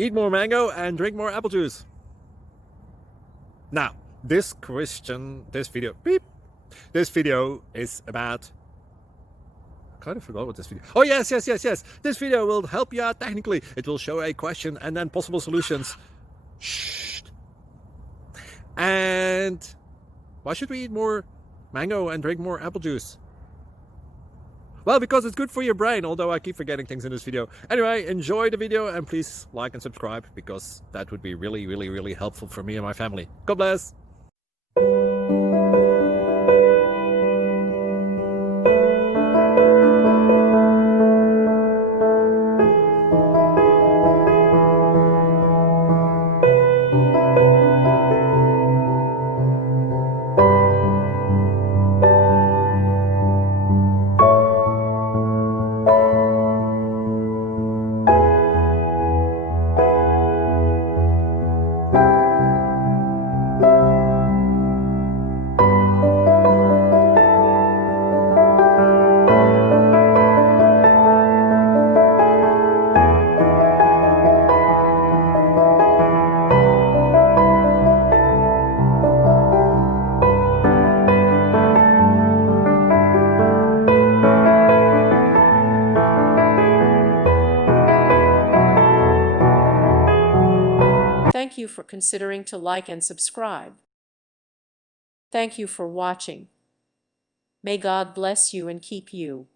Eat more mango and drink more apple juice. Now, this video is about... I kind of forgot what this video... Oh, yes. This video will help you out technically. It will show a question and then possible solutions. Shh. And why should we eat more mango and drink more apple juice? Well, because it's good for your brain, although I keep forgetting things in this video. Anyway, enjoy the video and please like and subscribe, because that would be really helpful for me and my family. God bless! Thank you for considering to like and subscribe. Thank you for watching. May God bless you and keep you.